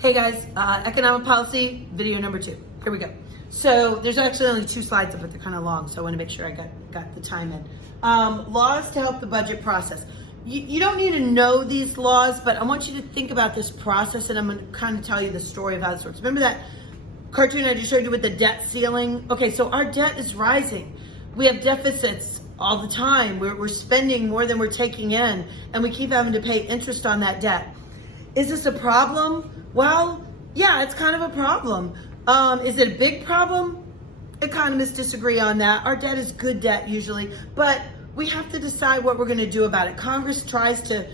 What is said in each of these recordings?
Hey guys, economic policy, video number 2. Here we go. So there's actually only 2 slides, but they're kind of long, so I want to make sure I got the time in. Laws to help the budget process. You don't need to know these laws, but I want you to think about this process, and I'm going to kind of tell you the story of how this works. Remember that cartoon I just showed you with the debt ceiling? Okay, so our debt is rising. We have deficits all the time. We're spending more than we're taking in, and we keep having to pay interest on that debt. Is this a problem? Well, yeah, it's kind of a problem. Is it a big problem? Economists disagree on that. Our debt is good debt usually, but we have to decide what we're going to do about it. Congress tries to,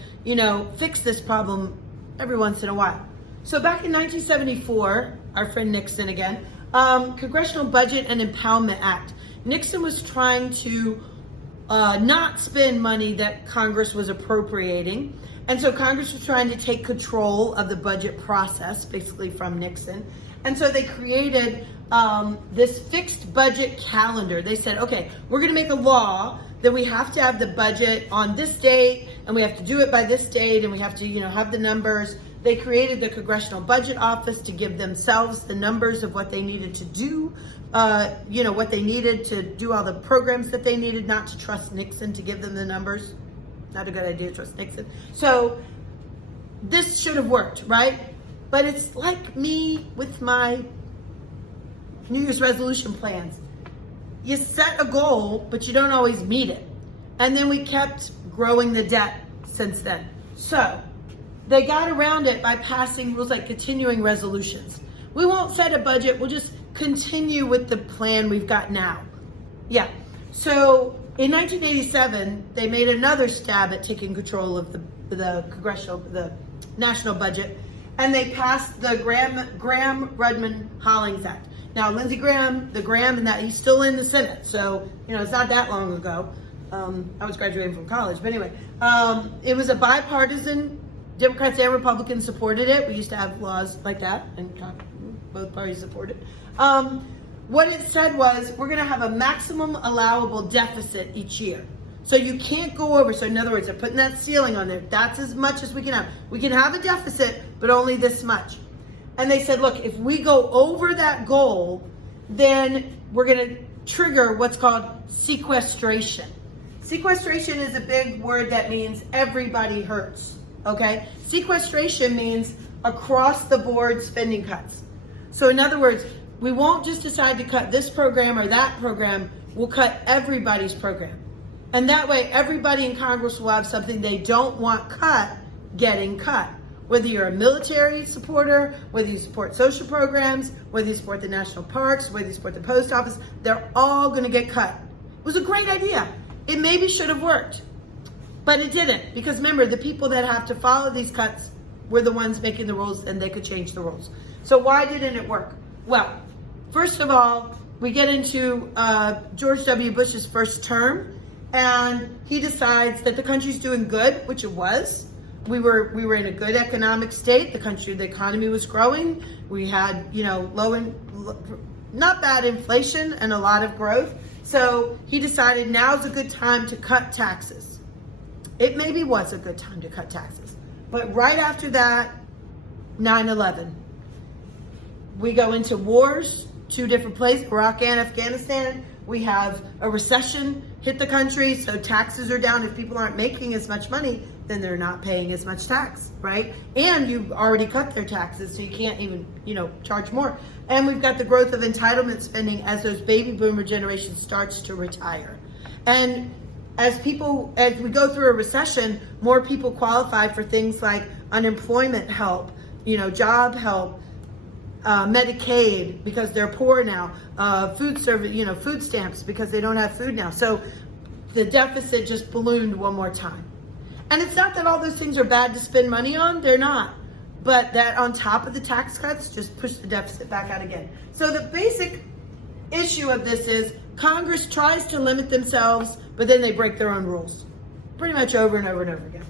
fix this problem every once in a while. So back in 1974, our friend Nixon again, Congressional Budget and Impoundment Act. Nixon was trying to not spend money that Congress was appropriating. And so Congress was trying to take control of the budget process, basically from Nixon. And so they created this fixed budget calendar. They said, okay, we're going to make a law that we have to have the budget on this date, and we have to do it by this date, and we have to, have the numbers. They created the Congressional Budget Office to give themselves the numbers of what they needed to do, what they needed to do all the programs that they needed, not to trust Nixon to give them the numbers. Not a good idea to trust Nixon. So this should have worked, right? But it's like me with my New Year's resolution plans. You set a goal, but you don't always meet it. And then we kept growing the debt since then. So they got around it by passing rules like continuing resolutions. We won't set a budget, we'll just continue with the plan we've got now. Yeah, so in 1987, they made another stab at taking control of the national budget, and they passed the Gramm-Rudman-Hollings Act. Now, Lindsey Graham, and that, he's still in the Senate, so, it's not that long ago. I was graduating from college, but anyway, it was a bipartisan, Democrats and Republicans supported it. We used to have laws like that, and both parties supported it. What it said was, we're going to have a maximum allowable deficit each year. So you can't go over. So in other words, they're putting that ceiling on there. That's as much as we can have. We can have a deficit, but only this much. And they said, look, if we go over that goal, then we're going to trigger what's called sequestration. Sequestration is a big word that means everybody hurts, okay? Sequestration means across the board spending cuts. So in other words, we won't just decide to cut this program or that program, we'll cut everybody's program. And that way, everybody in Congress will have something they don't want cut getting cut. Whether you're a military supporter, whether you support social programs, whether you support the national parks, whether you support the post office, they're all gonna get cut. It was a great idea. It maybe should have worked, but it didn't. Because remember, the people that have to follow these cuts were the ones making the rules, and they could change the rules. So why didn't it work? Well, first of all, we get into George W. Bush's first term, and he decides that the country's doing good, which it was. We were in a good economic state. The economy was growing. We had, not bad inflation and a lot of growth. So he decided now's a good time to cut taxes. It maybe was a good time to cut taxes. But right after that, 9/11. We go into wars, 2 different places, Iraq and Afghanistan. We have a recession hit the country, so taxes are down. If people aren't making as much money, then they're not paying as much tax, right? And you've already cut their taxes, so you can't even, charge more. And we've got the growth of entitlement spending as those baby boomer generation starts to retire. And as we go through a recession, more people qualify for things like unemployment help, job help, Medicaid because they're poor now, food service, food stamps because they don't have food now. So the deficit just ballooned one more time. And it's not that all those things are bad to spend money on, they're not. But that on top of the tax cuts just push the deficit back out again. So the basic issue of this is Congress tries to limit themselves, but then they break their own rules. Pretty much over and over and over again.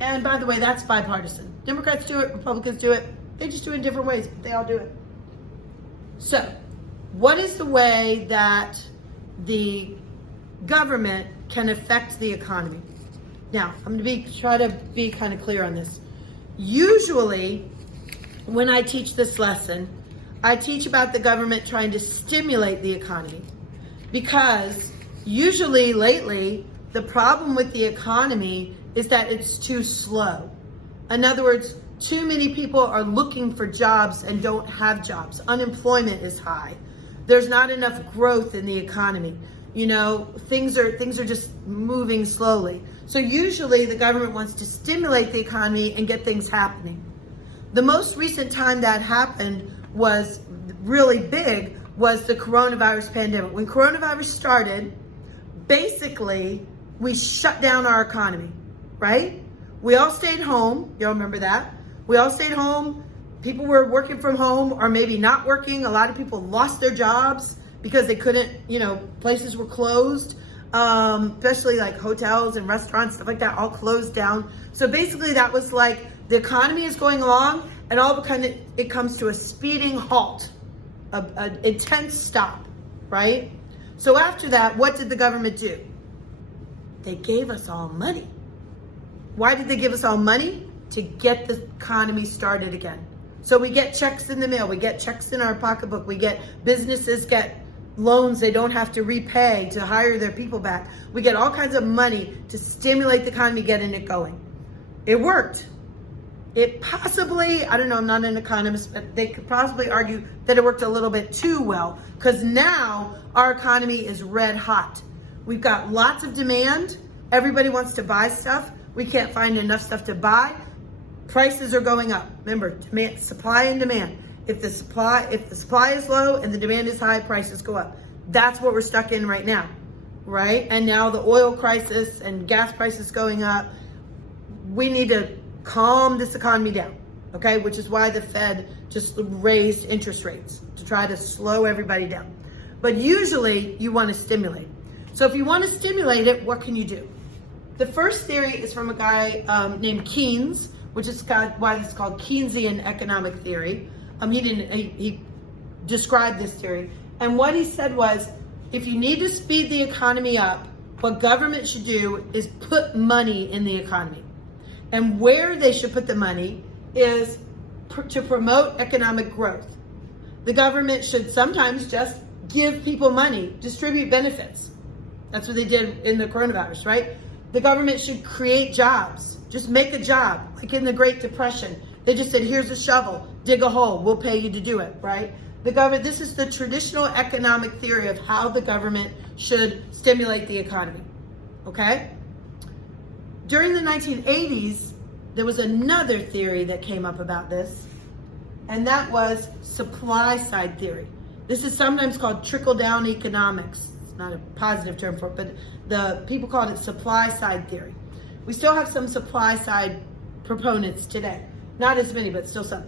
And by the way, that's bipartisan. Democrats do it, Republicans do it. They just do it in different ways, but they all do it. So, what is the way that the government can affect the economy? Now, I'm going to try to be kind of clear on this. Usually, when I teach this lesson, I teach about the government trying to stimulate the economy, because usually lately, the problem with the economy is that it's too slow. In other words, too many people are looking for jobs and don't have jobs. Unemployment is high. There's not enough growth in the economy. You know, things are just moving slowly. So usually the government wants to stimulate the economy and get things happening. The most recent time that happened was really big was the coronavirus pandemic. When coronavirus started, basically we shut down our economy, right? We all stayed home. Y'all remember that? We all stayed home. People were working from home or maybe not working. A lot of people lost their jobs because they couldn't, you know, places were closed, especially like hotels and restaurants, stuff like that, all closed down. So basically that was like the economy is going along and all of a sudden it comes to a speeding halt, an intense stop, right? So after that, what did the government do? They gave us all money. Why did they give us all money? To get the economy started again. So we get checks in the mail, we get checks in our pocketbook, businesses get loans they don't have to repay to hire their people back. We get all kinds of money to stimulate the economy, getting it going. It worked. It possibly, I don't know, I'm not an economist, but they could possibly argue that it worked a little bit too well, because now our economy is red hot. We've got lots of demand. Everybody wants to buy stuff. We can't find enough stuff to buy. Prices are going up. Remember, demand, supply and demand. If the supply is low and the demand is high, prices go up. That's what we're stuck in right now, right? And now the oil crisis and gas prices going up. We need to calm this economy down, okay? Which is why the Fed just raised interest rates to try to slow everybody down. But usually you want to stimulate. So if you want to stimulate it, what can you do? The first theory is from a guy named Keynes, which is why it's called Keynesian economic theory. He described this theory. And what he said was, if you need to speed the economy up, what government should do is put money in the economy. And where they should put the money is to promote economic growth. The government should sometimes just give people money, distribute benefits. That's what they did in the coronavirus, right? The government should create jobs. Just make a job, like in the Great Depression. They just said, here's a shovel, dig a hole, we'll pay you to do it, right? This is the traditional economic theory of how the government should stimulate the economy, okay? During the 1980s, there was another theory that came up about this, and that was supply side theory. This is sometimes called trickle-down economics. It's not a positive term for it, but the people called it supply side theory. We still have some supply side proponents today. Not as many, but still some.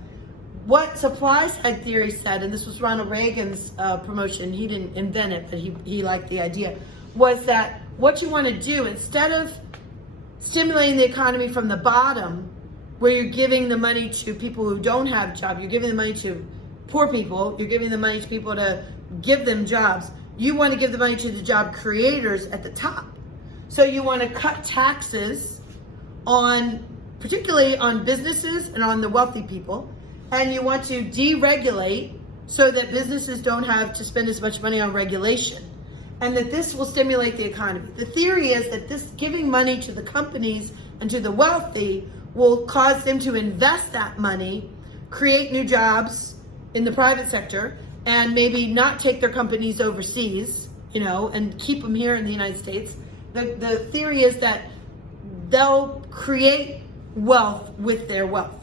What supply side theory said, and this was Ronald Reagan's promotion, he didn't invent it, but he liked the idea, was that what you want to do, instead of stimulating the economy from the bottom, where you're giving the money to people who don't have jobs, you're giving the money to poor people, you're giving the money to people to give them jobs, you want to give the money to the job creators at the top. So you want to cut taxes particularly on businesses and on the wealthy people, and you want to deregulate so that businesses don't have to spend as much money on regulation, and that this will stimulate the economy. The theory is that this giving money to the companies and to the wealthy will cause them to invest that money, create new jobs in the private sector, and maybe not take their companies overseas, and keep them here in the United States. The theory is that they'll create wealth with their wealth,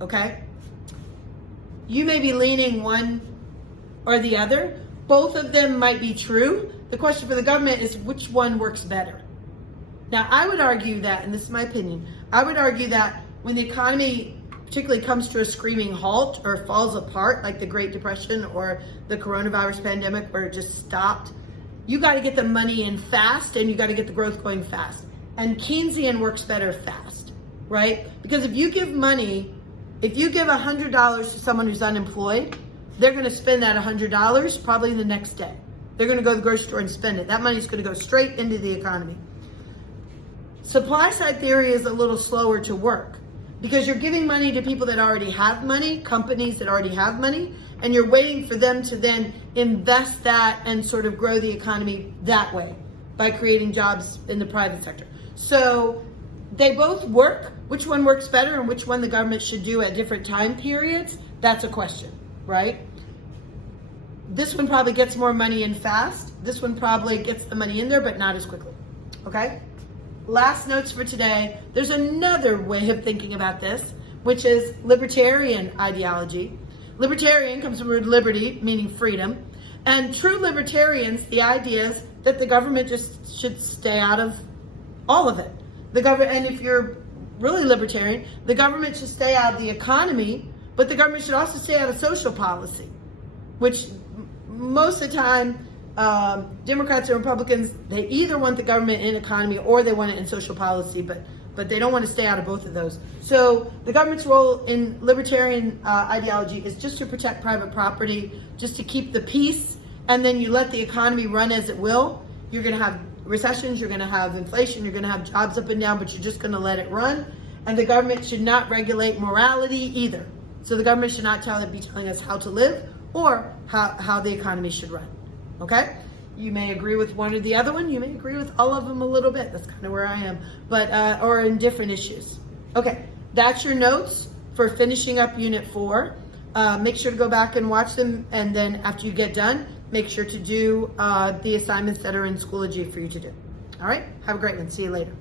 okay? You may be leaning one or the other. Both of them might be true. The question for the government is which one works better. Now, I would argue that, and this is my opinion, I would argue that when the economy particularly comes to a screaming halt or falls apart, like the Great Depression or the coronavirus pandemic where it just stopped, you got to get the money in fast and you got to get the growth going fast. And Keynesian works better fast, right? Because if you give money, if you give $100 to someone who's unemployed, they're going to spend that $100 probably the next day. They're going to go to the grocery store and spend it. That money's going to go straight into the economy. Supply side theory is a little slower to work because you're giving money to people that already have money, companies that already have money, and you're waiting for them to then invest that and sort of grow the economy that way by creating jobs in the private sector. So they both work. Which one works better and which one the government should do at different time periods, that's a question, right? This one probably gets more money in fast. This one probably gets the money in there, but not as quickly, okay? Last notes for today. There's another way of thinking about this, which is libertarian ideology. Libertarian comes from the word liberty, meaning freedom. And true libertarians, the idea is that the government just should stay out of all of it. The government, and if you're really libertarian, the government should stay out of the economy, but the government should also stay out of social policy, which most of the time, Democrats and Republicans, they either want the government in economy or they want it in social policy, but they don't want to stay out of both of those. So the government's role in libertarian ideology is just to protect private property, just to keep the peace, and then you let the economy run as it will. You're going to have recessions, you're going to have inflation, you're going to have jobs up and down, but you're just going to let it run. And the government should not regulate morality either. So the government should not be telling us how to live or how the economy should run. Okay? You may agree with one or the other one. You may agree with all of them a little bit. That's kind of where I am. But or in different issues. Okay, that's your notes for finishing up Unit 4. Make sure to go back and watch them. And then after you get done, make sure to do the assignments that are in Schoology for you to do. All right? Have a great one. See you later.